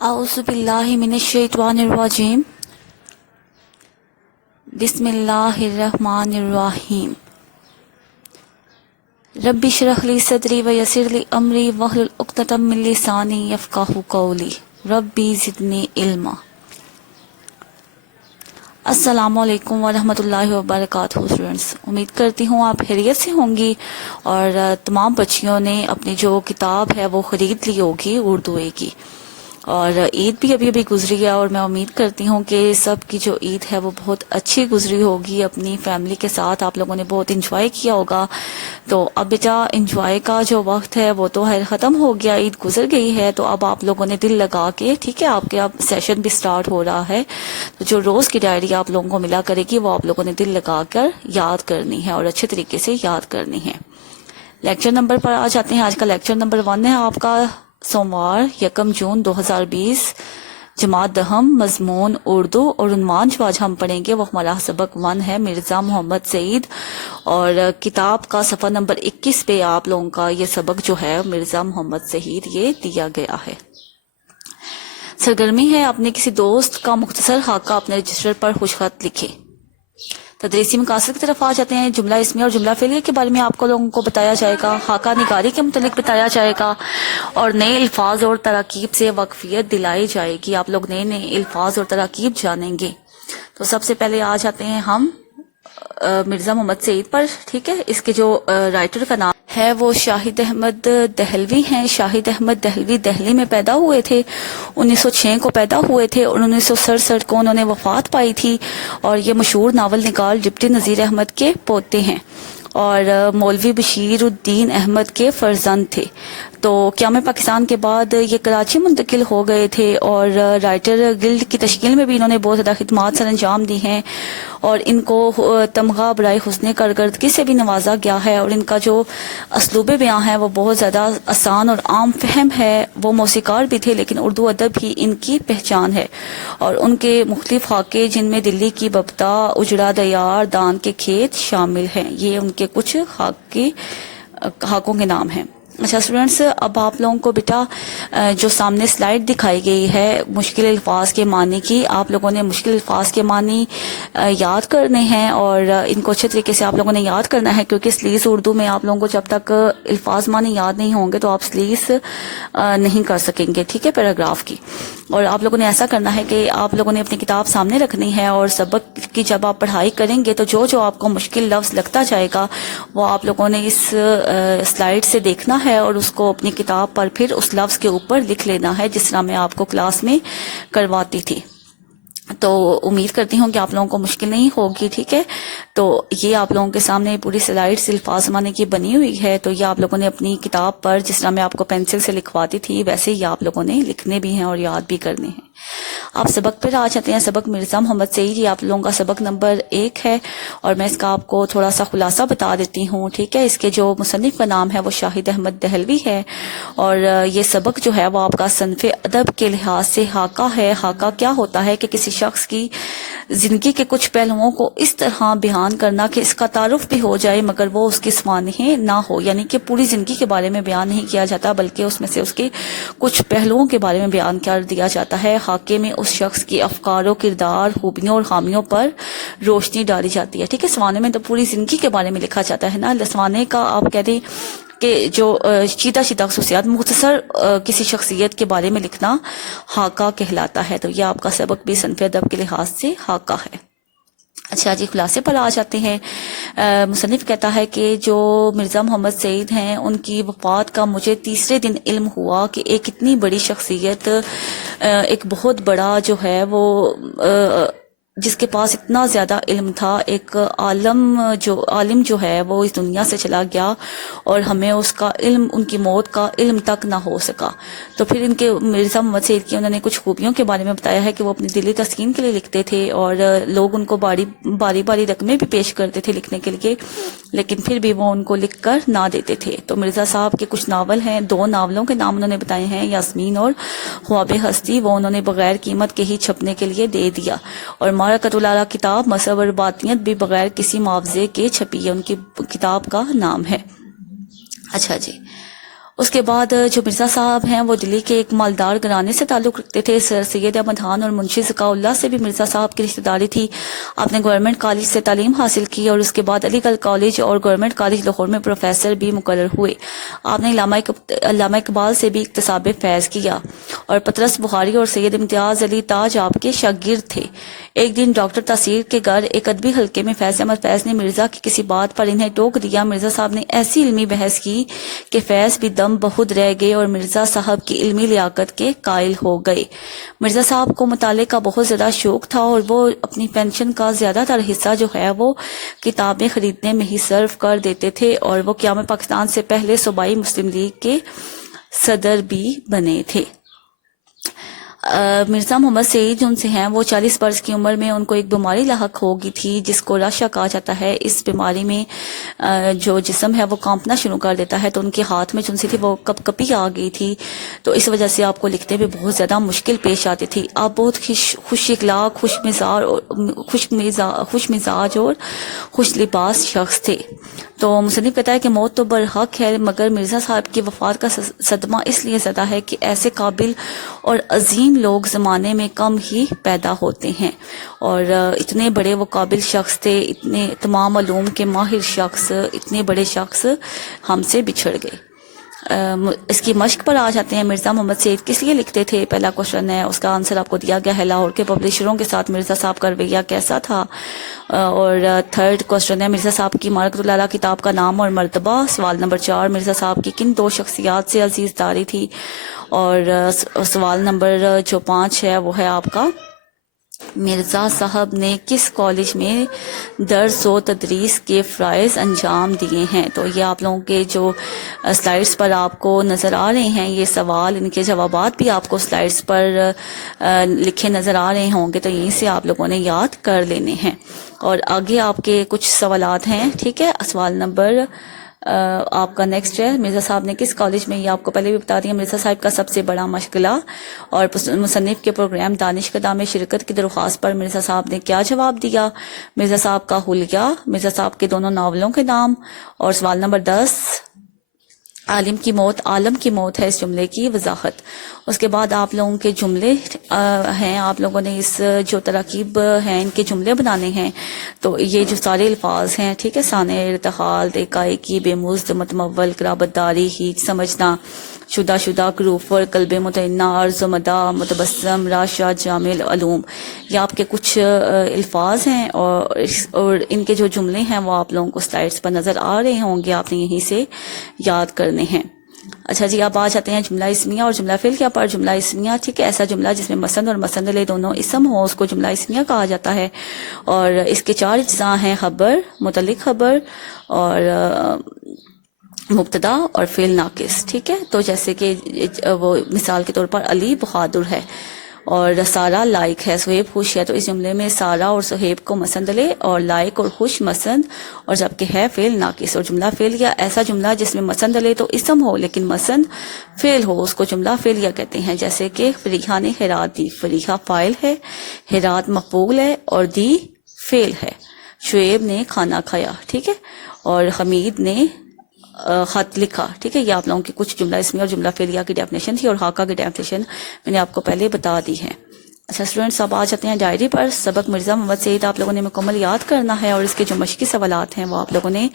अऊज़ु बिल्लाहि मिनश्शैतानिर्रजीम बिस्मिल्लाहिर्रहमानिर्रहीम रब्बि इश्रह ली सदरी व यस्सिर ली अमरी वहलुल उक़्दतम मिन लिसानी यफ़क़हू क़ौली रब्बी ज़िदनी इल्मा। अस्सलामु अलैकुम वरहमतुल्लाहि वबरकातुहू। स्टूडेंट्स, उम्मीद करती हूँ आप खैरियत से होंगी और तमाम बच्चियों ने अपनी जो किताब है वो ख़रीद ली होगी उर्दू की। और ईद भी अभी अभी गुजरी है और मैं उम्मीद करती हूँ कि सब की जो ईद है वो बहुत अच्छी गुजरी होगी। अपनी फैमिली के साथ आप लोगों ने बहुत इंजॉय किया होगा। तो अब बेटा इंजॉय का जो वक्त है वो तो है ख़त्म हो गया, ईद गुजर गई है। तो अब आप लोगों ने दिल लगा के, ठीक है, आपके अब सेशन भी स्टार्ट हो रहा है। तो जो रोज़ की डायरी आप लोगों को मिला करेगी वो आप लोगों ने दिल लगा कर याद करनी है और अच्छे तरीके से याद करनी है। लेक्चर नंबर पर आ जाते हैं। आज का लेक्चर नंबर 1 है आपका, सोमवार 1 जून 2020, जमात दहम, मजमून उर्दू। और उन्वान जो आज हम पढ़ेंगे वो हमारा सबक 1 है, मिर्ज़ा मोहम्मद सईद। और किताब का सफ़ा नंबर 21 पे आप लोगों का ये सबक जो है मिर्ज़ा मोहम्मद सईद ये दिया गया है। सरगर्मी है, अपने किसी दोस्त का मुख्तसर हाका अपने रजिस्टर पर खुशखत लिखे। तदरीसी मकासद की तरफ आ जाते हैं। जुमला इसमें और जुमला फेलिया के बारे में आपको लोगों को बताया जाएगा, हाका निगारी के मुतालिक बताया जाएगा और नए अल्फाज और तराकीब से वाकफियत दिलाई जाएगी। आप लोग नए नए अल्फाज और तराकीब जानेंगे। तो सबसे पहले आ जाते हैं हम मिर्ज़ा मोहम्मद सईद पर, ठीक है। इसके जो राइटर का नाम है वो शाहिद अहमद दहलवी हैं। शाहिद अहमद दहलवी दिल्ली में पैदा हुए थे, 1906 को पैदा हुए थे और 1967 को उन्होंने वफात पाई थी। और ये मशहूर नावल निगार डिप्टी नज़ीर अहमद के पोते हैं और मौलवी बशीरुद्दीन अहमद के फर्जंद थे। तो क़याम पाकिस्तान के बाद ये कराची मुंतकिल हो गए थे और राइटर गिल्ड की तश्कील में भी इन्होंने बहुत ज़्यादा खिदमात सर अंजाम दी हैं और इनको तमगा बराए हुस्न कारकर्दगी से भी नवाजा गया है। और इनका जो असलूब बयां है वो बहुत ज़्यादा आसान और आम फहम है। वो मौसीकार भी थे लेकिन उर्दू अदब ही इनकी पहचान है। और उनके मुख्तलिफ हाके जिनमें दिल्ली की बब्ता, उजड़ा दयार, दान के खेत शामिल हैं। ये उनके कुछ हाकों के नाम हैं। अच्छा स्टूडेंट्स, अब आप लोगों को बेटा जो सामने स्लाइड दिखाई गई है मुश्किल अल्फाज के मानी की, आप लोगों ने मुश्किल अल्फाज के मानी याद करने हैं और इनको अच्छे तरीके से आप लोगों ने याद करना है, क्योंकि स्लीस उर्दू में आप लोगों को जब तक अल्फाज मानी याद नहीं होंगे तो आप स्लीस नहीं कर सकेंगे, ठीक है, पैराग्राफ की। और आप लोगों ने ऐसा करना है कि आप लोगों ने अपनी किताब सामने रखनी है और सबक की जब आप पढ़ाई करेंगे तो जो जो आपको मुश्किल लफ्ज़ लगता जाएगा वो आप लोगों ने इस स्लाइड से देखना है और उसको अपनी किताब पर फिर उस लफ्ज़ के ऊपर लिख लेना है, जिस तरह मैं आपको क्लास में करवाती थी। तो उम्मीद करती हूँ कि आप लोगों को मुश्किल नहीं होगी, ठीक है। तो ये आप लोगों के सामने पूरी स्लाइड्स अल्फाज माने की बनी हुई है। तो ये आप लोगों ने अपनी किताब पर जिस तरह मैं आपको पेंसिल से लिखवाती थी वैसे ही आप लोगों ने लिखने भी हैं और याद भी करने हैं। आप सबक पर आ जाते हैं। सबक मिर्ज़ा मोहम्मद सईद, ये आप लोगों का सबक नंबर 1 है और मैं इसका आपको थोड़ा सा खुलासा बता देती हूँ, ठीक है। इसके जो मुसन्निफ का नाम है वो शाहिद अहमद दहलवी है और ये सबक जो है वो आपका सनफ़े अदब के लिहाज से हाका है। हाका क्या होता है कि किसी शख्स की जिंदगी के कुछ पहलुओं को इस तरह बयान करना कि इसका तारुफ भी हो जाए मगर वो उसकी सामने ना हो, यानी कि पूरी जिंदगी के बारे में बयान नहीं किया जाता बल्कि उसमें से उसके कुछ पहलुओं के बारे में बयान कर दिया जाता है। हाके में उस शख्स की अफकारों, किरदार, खूबियों और खामियों पर रोशनी डाली जाती है, ठीक है। सवाने में तो पूरी जिंदगी के बारे में लिखा जाता है ना। सवाने का आप कहते हैं कि जो चीता चीता खसूसियात मुख्तसर किसी शख्सियत के बारे में लिखना हाका कहलाता है। तो यह आपका सबक भी सनफ़े अदब के लिहाज से हाका है। अच्छा जी, खुलासे पर आ जाते हैं। मुसन्निफ कहता है कि जो मिर्ज़ा मोहम्मद सईद हैं उनकी वफ़ात का मुझे तीसरे दिन इल्म हुआ कि एक इतनी बड़ी शख्सियत, एक बहुत बड़ा जो है वो जिसके पास इतना ज़्यादा इल्म था, एक आलिम जो है वो इस दुनिया से चला गया और हमें उसका इल्म, उनकी मौत का इल्म तक ना हो सका। तो फिर इनके मिर्ज़ा मोहम्मद सईद की उन्होंने कुछ खूबियों के बारे में बताया है कि वो अपनी दिली तस्कीन के लिए लिखते थे और लोग उनको बारी रकमें भी पेश करते थे लिखने के लिए, लेकिन फिर भी वो उनको लिख कर ना देते थे। तो मिर्ज़ा साहब के कुछ नावल हैं, 2 नावलों के नाम उन्होंने बताए हैं, यास्मीन और ख्वाब हस्ती। वो उन्होंने बगैर कीमत के ही छपने के लिए दे दिया। और मारकतुल आला किताब मज़हब और बातियत भी बगैर किसी मुआवजे के छपी है, उनकी किताब का नाम है। अच्छा जी, اس کے بعد جو مرزا صاحب ہیں وہ دلی کے ایک مالدار گھرانے سے تعلق رکھتے تھے. سر سید احمد خان اور منشی ذکاء اللہ سے بھی مرزا صاحب کی رشتہ داری تھی. آپ نے گورنمنٹ کالج سے تعلیم حاصل کی اور اس کے بعد علی گڑھ کالج اور گورنمنٹ کالج لاہور میں پروفیسر بھی مقرر ہوئے. آپ نے علامہ اقبال سے بھی اکتساب فیض کیا اور پطرس بخاری اور سید امتیاز علی تاج آپ کے شاگرد تھے. ایک دن ڈاکٹر تاثیر کے گھر ایک ادبی حلقے میں فیض احمد فیض نے مرزا کی کسی بات پر انہیں ٹوک دیا. مرزا صاحب نے ایسی علمی بحث کی کہ فیض بھی دم بہت رہ گئے اور مرزا صاحب کی علمی لیاقت کے قائل ہو گئے. مرزا صاحب کو مطالعے کا بہت زیادہ شوق تھا اور وہ اپنی پینشن کا زیادہ تر حصہ جو ہے وہ کتابیں خریدنے میں ہی صرف کر دیتے تھے اور وہ قیام پاکستان سے پہلے صوبائی مسلم لیگ کے صدر بھی بنے تھے. مرزا محمد سعید جن سے ہیں وہ 40 برس کی عمر میں ان کو ایک بیماری لاحق ہو گئی تھی جس کو رشا کہا جاتا ہے. اس بیماری میں جو جسم ہے وہ کانپنا شروع کر دیتا ہے تو ان کے ہاتھ میں جنسی تھی وہ کپ کپی آ گئی تھی تو اس وجہ سے آپ کو لکھنے میں بہت زیادہ مشکل پیش آتی تھی. آپ بہت خوش اخلاق خوش مزاج اور خوش لباس شخص تھے. تو مصنف کہتا ہے کہ موت تو برحق ہے مگر مرزا صاحب کی وفات کا صدمہ اس لیے زیادہ ہے کہ ایسے قابل اور عظیم لوگ زمانے میں کم ہی پیدا ہوتے ہیں اور اتنے بڑے وہ قابل شخص تھے, اتنے تمام علوم کے ماہر شخص, اتنے بڑے شخص ہم سے بچھڑ گئے. اس کی مشق پر آ جاتے ہیں. مرزا محمد سعید کس لیے لکھتے تھے؟ پہلا کوشچن ہے, اس کا آنسر آپ کو دیا گیا ہے. لاہور کے پبلشروں کے ساتھ مرزا صاحب کا رویہ کیسا تھا؟ اور تھرڈ کوشچن ہے مرزا صاحب کی مارکت العلا کتاب کا نام اور مرتبہ. سوال نمبر 4 مرزا صاحب کی کن 2 شخصیات سے عزیز داری تھی؟ اور سوال نمبر جو 5 ہے وہ ہے آپ کا مرزا صاحب نے کس کالج میں درس و تدریس کے فرائض انجام دیے ہیں؟ تو یہ آپ لوگوں کے جو سلائڈز پر آپ کو نظر آ رہے ہیں یہ سوال, ان کے جوابات بھی آپ کو سلائڈز پر لکھے نظر آ رہے ہوں گے تو یہیں سے آپ لوگوں نے یاد کر لینے ہیں. اور آگے آپ کے کچھ سوالات ہیں, ٹھیک ہے. سوال نمبر آپ کا نیکسٹ ہے مرزا صاحب نے کس کالج میں, یہ آپ کو پہلے بھی بتا دیا. مرزا صاحب کا سب سے بڑا مشغلہ اور مصنف کے پروگرام دانشکدہ میں شرکت کی درخواست پر مرزا صاحب نے کیا جواب دیا؟ مرزا صاحب کا حلیہ, مرزا صاحب کے دونوں ناولوں کے نام. اور سوال نمبر 10 عالم کی موت ہے اس جملے کی وضاحت. اس کے بعد آپ لوگوں کے جملے ہیں, آپ لوگوں نے اس جو تراکیب ہیں ان کے جملے بنانے ہیں. تو یہ جو سارے الفاظ ہیں, ٹھیک ہے, ثانیہ ارتحال, دیکائکی, بے مزد, متمول, قرابت داری, ہیچ سمجھنا, شدہ کروفر, قلب متعنع, عرض و مدہ, متبسم, راشا, جامل علوم. یہ آپ کے کچھ الفاظ ہیں اور ان کے جو جملے ہیں وہ آپ لوگوں کو سلائڈز پر نظر آ رہے ہوں گے, آپ نے یہیں سے یاد کرنے ہیں. اچھا جی, آپ آ جاتے ہیں جملہ اسمیہ اور جملہ فعلیہ پر. جملہ اسمیہ, ٹھیک ہے, ایسا جملہ جس میں مسند اور مسند علیہ دونوں اسم ہو اس کو جملہ اسمیہ کہا جاتا ہے. اور اس کے 4 اجزاء ہیں, خبر, متعلق خبر اور مبتدا اور فعل ناقص, ٹھیک ہے. تو جیسے کہ وہ مثال کے طور پر علی بہادر ہے اور سارا لائق ہے, سہیب خوش ہے. تو اس جملے میں سارا اور سہیب کو مسند لے اور لائق اور خوش مسند اور جبکہ ہے فعل ناقص. اور جملہ فعلیہ ایسا جملہ جس میں مسند لے تو اسم ہو لیکن مسند فعل ہو اس کو جملہ فعلیہ کہتے ہیں. جیسے کہ فریحہ نے ہرات دی, فریحہ فاعل ہے, ہرات مفعول ہے اور دی فعل ہے. شعیب نے کھانا کھایا, ٹھیک ہے, اور حمید نے خط لکھا, ٹھیک ہے. یہ آپ لوگوں کی کچھ جملہ اسمیہ اور جملہ فعلیہ کی ڈیفینیشن تھی اور خاکہ کی ڈیفینیشن میں نے آپ کو پہلے بتا دی ہے. اچھا اسٹوڈینٹس, اب آ جاتے ہیں ڈائری پر. سبق مرزا محمد سعید آپ لوگوں نے مکمل یاد کرنا ہے اور اس کے جو مشقی سوالات ہیں وہ آپ لوگوں نے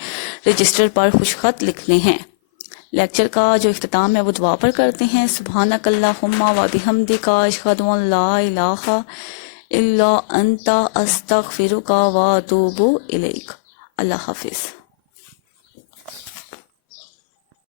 رجسٹر پر خوش خط لکھنے ہیں. لیکچر کا جو اختتام ہے وہ دعا پر کرتے ہیں. سبحانک اللہم و بحمدک اشہد ان لا الہ الا انت استغفرک و اتوب الیک. اللہ حافظ.